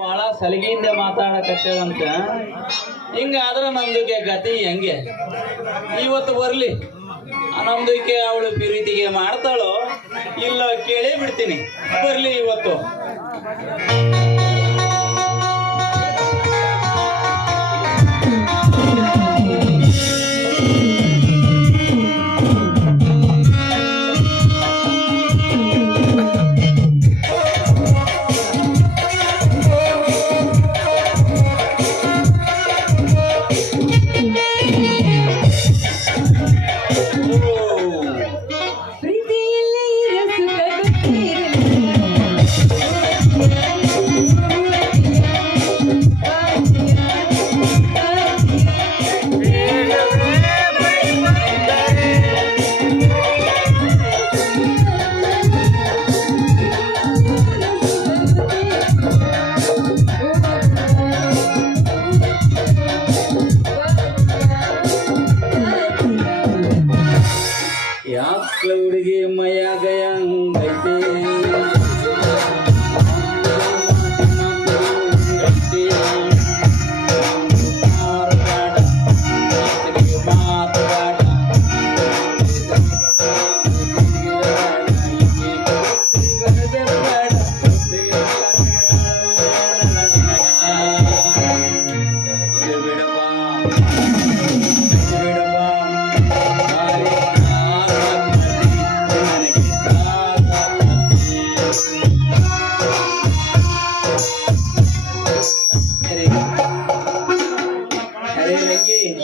ಬಹಳ ಸಲಿಗೆಯಿಂದ ಮಾತಾಡಕತ್ತೇವಂತ ಹಿಂಗಾದ್ರೆ ನಮ್ದಕ್ಕೆ ಗತಿ ಹೆಂಗೆ ಇವತ್ತು ಬರ್ಲಿ ನಮ್ದಕ್ಕೆ ಅವಳು ಪ್ರೀತಿಗೆ ಮಾಡ್ತಾಳೋ ಇಲ್ಲ ಕೇಳೇ ಬಿಡ್ತೀನಿ ಬರ್ಲಿ ಇವತ್ತು. ಹುಡುಗಿ ಮಯ ಗಯಂಗೈತೆ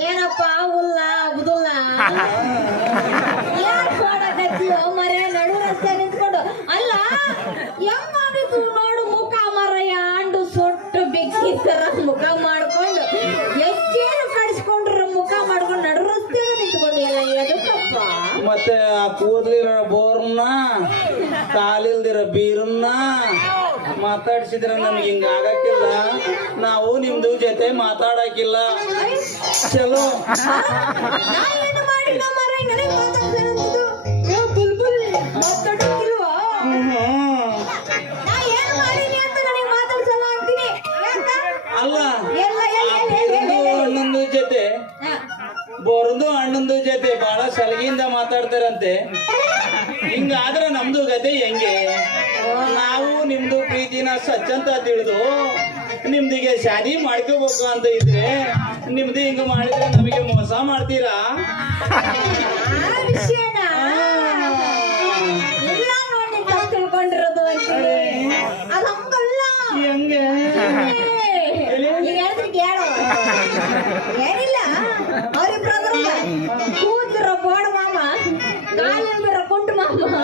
ಏನಪ್ಪ ಉಲ್ಲ ಬುದುಲ್ಲ ಮರ ನಡು ರಸ್ತೆ ನಿಂತ್ಕೊಂಡು ಅಲ್ಲ ಹೆಂಗಾಗಿತ್ತು ನೋಡು ಮುಖ ಮರಯ್ಯ ಅಂಡು ಸೊಟ್ಟು ಬಿಕ್ಕಿ ತರ ಮುಖ ಮಾಡ್ಕೊಂಡು ಹೆಚ್ಚೇನು ಕಡಿಸ್ಕೊಂಡ್ರ ಮುಖ ಮಾಡ್ಕೊಂಡು ನಡು ರಸ್ತೆ ನಿಂತ್ಕೊಂಡು ಎಲ್ಲ ಎದಕ್ಕಪ್ಪ ಮತ್ತೆ ಆ ಕೂದ್ಲಿರೋ ಬೋರ್ನ ಕಾಲಿಲ್ದಿರೋ ಬೀರನ್ನ ಮಾತಾಡ್ಸಿದ್ರೆ ನಮ್ಗೆ ಹಿಂಗ ಆಗಕ್ಕಿಲ್ಲ. ನಾವು ನಿಮ್ದು ಜೊತೆ ಮಾತಾಡಕ್ಕಿಲ್ಲ. ಚಲೋ ಏನು ಮಾಡಿಲ್ಲ ಮರ ನನಗೆ ಬುಲ್ಬುಲ್ ಮಾತಾಡಕ್ಕಿಲ್ವಾ ನಾ ಏನು ಮಾಡೀನಿ ಅಂತ ನನಗೆ ಮಾತಾಡ್ಸಲ್ಲ ಅಂತೀನಿ. ಅಲ್ಲ ಅಣ್ಣಂದು ಜೊತೆ ಬೋರ್ದು ಅಣ್ಣಂದು ಜೊತೆ ಬಹಳ ಸಲಿಗೆಯಿಂದ ಮಾತಾಡ್ತಾರಂತೆ. ಹಿಂಗಾದ್ರೆ ನಮ್ದು ಗತೆ ಹೆಂಗೆ? ನಾವು ನಿಮ್ದು ಪ್ರೀತಿನ ಸಚ್ಚಂತ ತಿಳಿದು ನಿಮ್ದಿಗೆ ಶಾದಿ ಮಾಡ್ಕೋಬೇಕು ಅಂತ ಇದ್ರೆ ನಿಮ್ದು ಹಿಂಗ ಮಾಡಿದ್ರೆ ನಮಗೆ ಮೋಸ ಮಾಡ್ತೀರಾ? ಎಲ್ಲ ನೋಡಿ ತಿಳ್ಕೊಂಡಿರೋದು ಅದು ಹಂಗಲ್ಲ. ಹೆಂಗೆ ಏನಿಲ್ಲ ಅವ್ರಿಬ್ರು ಕೂತಿರೋ ಬೋಡ್ ಮಾಮ ಕಾಲಿರೋ ಕುಂಟು ಮಾಮ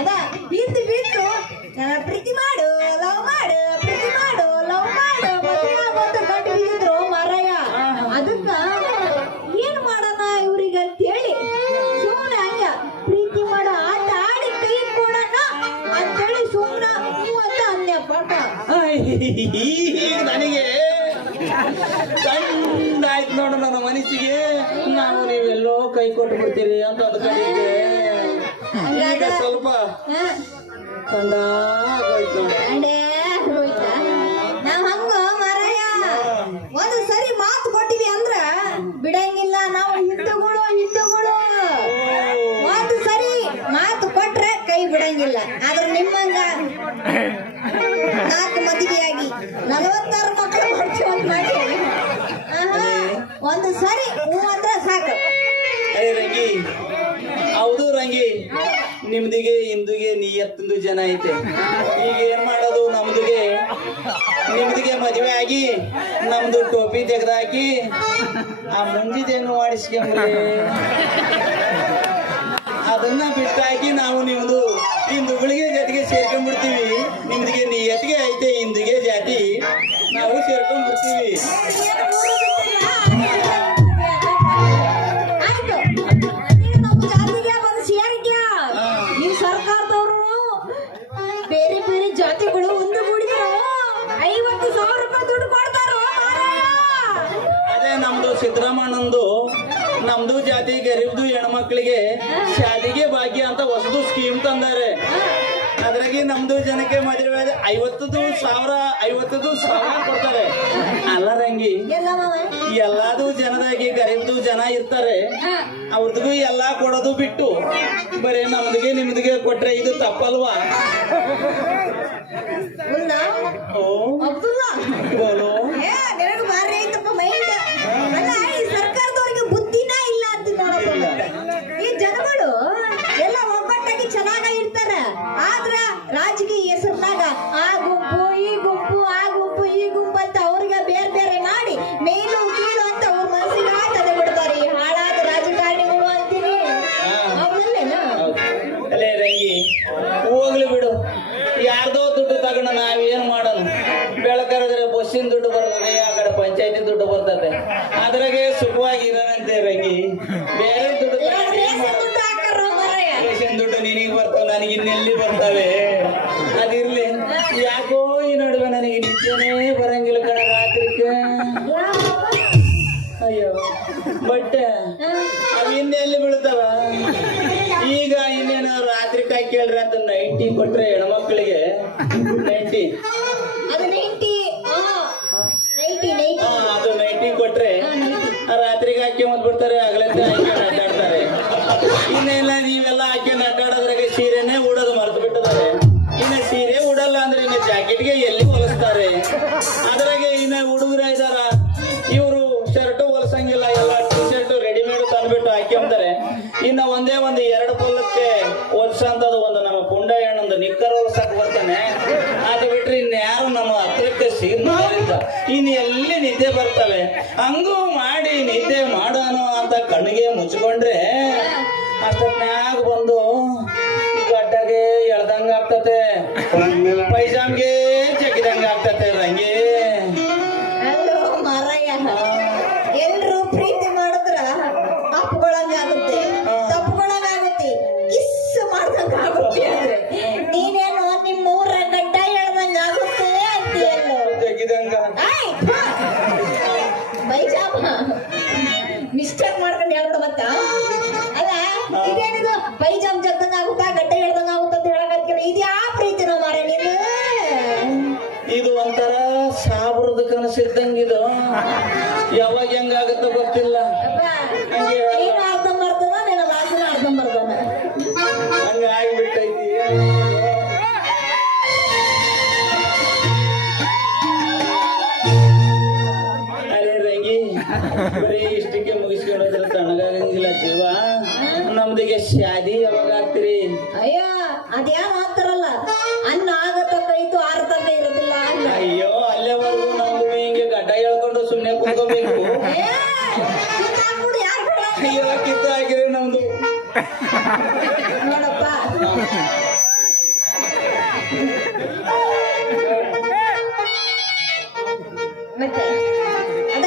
ಅದ ಬಿದ್ದು ಬಿದ್ದು ಪ್ರೀತಿ ಮಾಡು ಲವ್ ಮಾಡು ಪ್ರೀತಿ ಮಾಡು ಲವ್ ಮಾಡು ಮತ್ತೆ ಗಂಟು ಬಿದ್ದಿದ್ರು ಮರಯ್ಯ. ಅದಕ್ಕ ಏನ್ ಮಾಡೋಣ ಇವ್ರಿಗೆ ಅಂತೇಳಿ ಸುಮ್ಮನೆ ಹಂಗ ಪ್ರೀತಿ ಮಾಡೋ ಆಟ ಆಡಿ ಕೈ ಕೊಡೋಣ ಅಂತೇಳಿ ಸುಮ್ಮನೆ ಅಂತ ಅಂದ್ಯ ಪಾಠ. ಈಗ ನನಗೆ ಕಂಡಾಯ್ತು ನೋಡು ನನ್ನ ಮನಸ್ಸಿಗೆ. ನಾವು ನೀವೆಲ್ಲೋ ಕೈ ಕೊಟ್ಟು ಬಿಡ್ತೀರಿ ಅಂತ ಅದಕ್ಕೆ ಈಗ ಸ್ವಲ್ಪ ಕಂಡಾಗೋಯ್ತು ಹೋಯ್ತಾ ನಾವ್ ಹಂಗ ಮರಯ್ಯ ಒಂದು ಸರಿ ಮಾತು ಕೊಟ್ಟಿವಿ ಅಂದ್ರ ಬಿಡಂಗಿಲ್ಲ ನಾವು ಹಿಂದೂಗಳು ಒಂದು ಸರಿ ಮಾತು ಕೊಟ್ರೆ ಕೈ ಬಿಡಂಗಿಲ್ಲ. ಆದ್ರೆ ನಿಮ್ಮಂಗ 4 ಮದುವೆಯಾಗಿ 46 ಮಕ್ಕಳು ಮಾಡ್ತೀವಿ ಅಂತ ಮಾಡಿ ಒಂದು ಸರಿ ಹೂ ಅಂದ್ರೆ ಸಾಕು. ರಂಗಿ ಹೌದು ರಂಗಿ, ನಿಮ್ದಿಗೆ ಹಿಂದುಗೆ ನಿಯತ್ತೊಂದು ಜನ ಐತೆ. ಈಗ ಏನ್ ಮಾಡೋದು? ನಿಮ್ದಿಗೆ ಮದುವೆ ಆಗಿ ನಮ್ದು ಟೋಪಿ ತೆಗೆದಾಕಿ ಆ ಮುಂಜಿದೇನು ಮಾಡಿಸ್ಕೊಂಡ್ರೆ ಅದನ್ನ ಬಿಟ್ಟಾಕಿ ನಾವು ನಿಮ್ದು ಹಿಂದೂಗಳಿಗೆ ಜೊತೆಗೆ ಸೇರ್ಕೊಂಡ್ಬಿಡ್ತೀವಿ. ನಿಮ್ದಿಗೆ ನಿಯತ್ತಿಗೆ ಐತೆ ಹಿಂದಿಗೆ ಜಾತಿ, ನಾವು ಸೇರ್ಕೊಂಡ್ಬಿಡ್ತೀವಿ. ಸರ್ಕಾರದವರು ಬೇರೆ ಬೇರೆ ಜಾತಿಗಳು ಒಂದು ಗೂಡಿದ್ರು 50,000 ರೂಪಾಯಿ ದುಡ್ಡು ಕೊಡ್ತಾರೋ. ಅದೇ ನಮ್ದು ಸಿದ್ದರಾಮಣ್ಣಂದು ನಮ್ದು ಜಾತಿ ಗರೀಬ್ದು ಹೆಣ್ಮಕ್ಳಿಗೆ ಶಾದಿಗೆ ಭಾಗ್ಯ ಅಂತ ಹೊಸದು ಸ್ಕೀಮ್ ತಂದಾರೆ. ಅದ್ರಾಗಿ ನಮ್ದು ಜನಕ್ಕೆ ಮದುವೆ 50,000 ಕೊಡ್ತಾರೆ. ಅಲ್ಲ ರಂಗಿ, ಎಲ್ಲ ಮಾವ ಎಲ್ಲಾದು ಜನದಾಗಿ ಗರೀಬ್ದು ಜನ ಇರ್ತಾರೆ, ಅವ್ರದಿಗೂ ಎಲ್ಲಾ ಕೊಡೋದು ಬಿಟ್ಟು ಬರೀ ನಮ್ದಿಗೆ ನಿಮ್ದಿಗೆ ಕೊಟ್ರೆ ಇದು ತಪ್ಪಲ್ವಾ? ಉಂದಾ? ಓ ಅಬ್ದುಲ್ಲಾ ಬೋಲೋ. ನಿನಗೆ ಬಾರಿ ಐತಪ್ಪ ಮೈಂಡ್. ಅಲ್ಲ ಈ ಸರ್ಕಾರದವ್ರಿಗೆ ಬುದ್ಧಿನ ಇಲ್ಲ ಅಂತ ನೋಡಪ್ಪ. ಈ ಜನಗಳು ಎಲ್ಲ ಒಗ್ಗಟ್ಟಾಗಿ ಚೆನ್ನಾಗ ಇರ್ತಾರ, ಆದ್ರ ರಾಜಕೀಯ ಹೆಸರಿನಾಗ ಆ ಗುಂಪು ಈ ಗುಂಪು ಆ ಗುಂಪು ಈ ಗುಂಪು ಅಂತ ಅವ್ರಿಗೆ ಬೇರೆ ಬೇರೆ ಮಾಡಿ ಮೇಲು ಕೀಳು ಅಂತ ಅವ್ರ ಮನಸ್ಸಿಗೆ ಆಟದ ಬಿಡ್ತಾರೆ ಈ ಹಾಳಾದ ರಾಜಕಾರಣಿಗಳು ಅಂತೀನಿ. ಅವನಲ್ಲೇನ ಅಲ್ಲೇ ರಂಗಿ, ಹೋಗ್ಲಿ ಬಿಡು, ಯಾರ್ದೋ ದುಡ್ಡು ತಗೊಂಡು ನಾವೇನ್ ಮಾಡೋಣ? ಬೆಳಕರಿದ್ರೆ ಬಸ್ಸಿನ ದುಡ್ಡು ಬರ್ತದೆ, ಆ ಕಡೆ ಪಂಚಾಯತಿ ದುಡ್ಡು ಬರ್ತದೆ, ಅದ್ರಾಗೆ ಸುಖವಾಗಿ ಇರೋಣಂತೆ ರಂಗಿ. ಬೇರೆ ದುಡ್ಡು ತಗೊಂಡು ಏನ್ ಮಾಡೋದು? ದುಡ್ಡು ಹಾಕರೋ ಮರಯ್ಯ. ರೇಷನ್ ದುಡ್ಡು ನಿನಗೆ ಬರ್ತಾವ, ನನಗೆ ಇನ್ನೆಲ್ಲಿ ಬರ್ತವೆ? ಅದಿರ್ಲಿ, ಯಾಕೋ ಈ ನಡುವೆ ನನಗೆ ನಿತ್ಯನೇ ಬರಂಗಿಲ್ಲ ಕಣ ರಾತ್ರಿಕೆ. ಅಯ್ಯೋ ಬಟ್ಟೆ ಅವ್ ಇನ್ನೆಲ್ಲಿ ಬೀಳ್ತಾವ? ಈಗ ಇನ್ನೇನು ರಾತ್ರಿ ಕಾಯಿ ಕೇಳ್ರಿ ಅಂತ 90 ಕೊಟ್ರೆ ಹೆಣ್ಮಕ್ಳಿಗೆ 90 ಅದು 90 ಅದು 90 ಕೊಟ್ರೆ ರಾತ್ರಿಗೆ ಹಾಕಿ ಬಿಡ್ತಾರೆ, ಹಗಲಂತೆ ಹಾಕಿ ಅಡ್ಡಾಡ್ತಾರೆ. ಇನ್ನೆಲ್ಲ ನೀವೆಲ್ಲ ಹಾಕಿ ಅಡ್ಡಾಡೋದ್ರಾಗೆ ಸೀರೆನೇ ಉಡೋದು ಮರ್ತು ಬಿಟ್ಟಿದ್ದಾರೆ. ಇನ್ನು ಸೀರೆ ಉಡಲ್ಲ ಅಂದ್ರೆ ಇನ್ನು ಜಾಕೆಟ್ಗೆ ಎಲ್ಲಿ ಹೊಲಿಸ್ತಾರೆ? ಅದ್ರಾಗೆ ಇನ್ನು ಹುಡುಗರ ಇದಾರ, ಇವರು ಶರ್ಟ್ ಹೊಲಸಂಗಿಲ್ಲ, ಎಲ್ಲ ಟಿ ಶರ್ಟ್ ರೆಡಿಮೇಡ್ ತಂದ್ಬಿಟ್ಟು ಹಾಕ್ಯಂತಾರೆ. ಇನ್ನ ಒಂದೇ ಒಂದು 2 ಪೊಲಕ್ಕೆ ಹೊಲ್ಸಂತದ್ದು ಒಂದು ನಮ್ಮ ಪುಂಡ ಹೆಣ್ಣೊಂದು ನಿಕ್ಕರ್ ಹೊಲ್ಸಕ್ ಬರ್ತಾನೆ. ಅದು ಬಿಟ್ರೆ ಇನ್ಯಾರು ನಮ್ಮ ಹತ್ರಕ್ಕೆ ಸಿಗ್ತಾರಿಂದ ಇನ್ನು ಎಲ್ಲಿ ನಿದ್ದೆ ಬರ್ತವೆ? ಹಂಗೂ ಮಾಡಿ ನಿದ್ದೆ ಮಾಡೋಣ ಅಂತ ಕಣ್ಣಿಗೆ ಮುಚ್ಕೊಂಡ್ರೆ ಅಷ್ಟೊತ್ನ್ಯಾಗ ಬಂದು ಗಡ್ಡಗೆ ಎಳ್ದಂಗ ಆಗ್ತತೆ, ಪೈಜಾಮ್ಗೆ ಜಗ್ಗಿದಂಗ ಆಗ್ತತೆ ರಂಗಿ. ಅಲ್ಲೋ ಮಾರಯ್ಯ, ಎಲ್ರು ಪ್ರೀತಿ ಮಾಡಿದ್ರ ಅಪ್ಕೊಳಂಗಾಗುತ್ತೆ, ತಪ್ಕೊಳಂಗಾಗುತ್ತೆ, ಕಿಸ್ ಮಾಡ್ದಂಗ ಆಗುತ್ತೆ. ಅಂದ್ರೆ ನೀನೇನು ನಿಮ್ಮೂರ ಗಡ್ಡ ಎಳ್ದಂಗ ಆಗುತ್ತೆ ಅಂತೀಯಲ್ಲೋ. ಜಗ್ಗಿದಂಗ ಬೈಜಾಮ ಮಿಸ್ಟೇಕ್ ಮಾಡ್ಕೊಂಡು ಹೇಳ್ಬಿಡ ಮತ್ತ. ಅಲ್ಲ ಇದೇನಿದು ಬೈಜಾಮ್ ಜಗ್ದಂಗ ಆಗುತ್ತಾ ಗಡ್ಡ ಎಳ್ದಂಗ ಆಗುತ್ತ ಅಂತ ಹೇಳಕತ್ತಿಲ್ಲ. ಇದು ಯಾವ ಪ್ರೀತಿನ ಮಾರ ನೀನು? ಇದು ಒಂಥರ ಸಾಬ್ರದ ಕನಸಿದ್ದಂಗಿದು, ಯಾವಾಗ ಹೆಂಗಾಗುತ್ತೋ ಗೊತ್ತಿಲ್ಲ. ನೀನು ಅರ್ಧಂಬರ್ಧನ, ನಿನ್ನ ವಾಸನ ಅರ್ಧಂಬರ್ಧನ. ಹಂಗ ಆಗ್ಬಿಟ್ಟೈತಿ. ಅರೆ ರಂಗಿ, ಬರೀ ಇಷ್ಟಕ್ಕೆ ಮುಗಿಸ್ಕೊಂಡೋದ್ರೆ ತಣ್ಣಗಾಗಂಗಿಲ್ಲ ಜೀವ. ನಮ್ದಿಗೆ ಶಾದಿ ಯಾವಾಗ ಆಗ್ತೀರಿ? ಅಯ್ಯ ಅದೇನು ಅಂತಾರಲ್ಲ, ಅನ್ನ ಆಗತಕ್ಕ ಇತ್ತು ಆರತಕ್ಕ ಇರೋದಿಲ್ಲ ಅಲ್ಲ. ಅಯ್ಯೋ ಅಲ್ಲೇವರೆಗೂ ನಮ್ದು ಹಿಂಗೆ ಗಡ್ಡ ಹೇಳ್ಕೊಂಡು ಸುಮ್ನೆ ಕುತ್ಕೋಬೇಕು. ಕಿತ್ತಾಕ್ಬಿಡು, ಯಾರ್ ಬಿಡ? ಅಯ್ಯೋ ಕಿತ್ತು ಹಾಕಿದ್ರೆ ನಮ್ದು. ನೋಡಪ್ಪ ಮತ್ತೆ ಅದ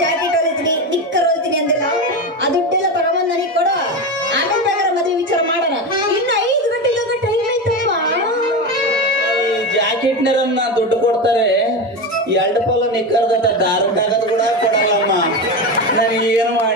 ಜಾಕೆಟ್ ಹೊಲಿತೀನಿ, ನಿಕ್ಕರ್ ಹೊಲಿತೀನಿ ಅಂದಿಲ್ಲ, ಆ ದುಡ್ಡೆಲ್ಲ ತಗೊಂಬಂದ್ ನನಗೆ ಕೊಡು, ಆಮೇಲೆ ಬೇಕಾದ್ರೆ ಮದುವೆ ವಿಚಾರ ಮಾಡೋಣ. ಇನ್ನು 5 ಗಂಟೆ ಟೈಮ್ ಐತಪ್ಪ. ಜಾಕೆಟ್ನರನ್ನ ದುಡ್ಡು ಕೊಡ್ತಾರೆ, 2 ಪಲ ನಿಕ್ಕರ್ದಂತ ದಾರುಂಡಾಗದು ಕೂಡ ಕೊಡಲ್ಲಮ್ಮ. ನನಗೆ ಏನು ಮಾಡಿ